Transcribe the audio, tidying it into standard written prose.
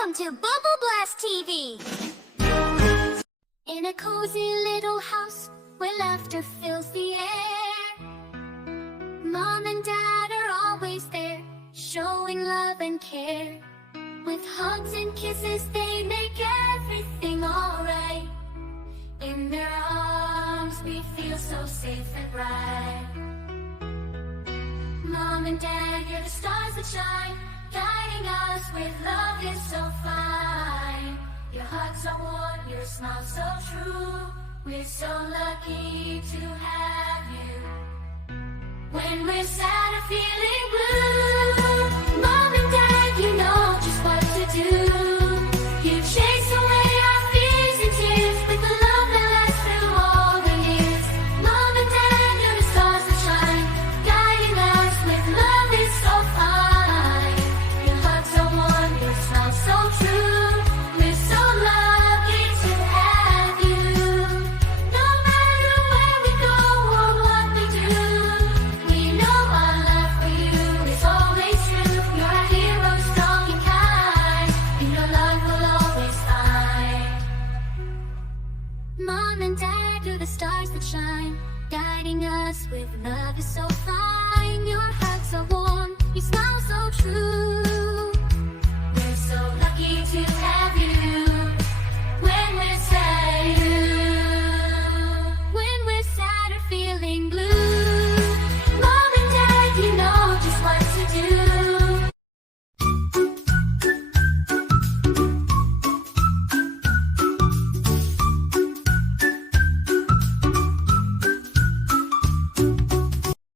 Welcome to Bubble Blast TV! In a cozy little house where laughter fills the air, Mom and Dad are always there, showing love and care. With hugs and kisses they make everything alright. In their arms we feel so safe and bright. Mom and Dad, you're the stars that shine, guiding us with love is so fine. Your hugs are warm, your smile so true. We're so lucky to have you. When we're sad or feeling blue, Mom and Dad, you know just what to do. You chase away our fears and tears with the love that lasts through all the years. Mom and Dad, you're the stars that shine, guiding us with love is so fine. Your hugs are warm, your smile so true. We're so lucky to have you. No matter where we go or what we do, we know our love for you is always true. You're a hero, strong and kind, and your love will always find. Mom and Dad, you're the stars that shine, guiding us with love is so fine. Your hearts are warm, you smile so true.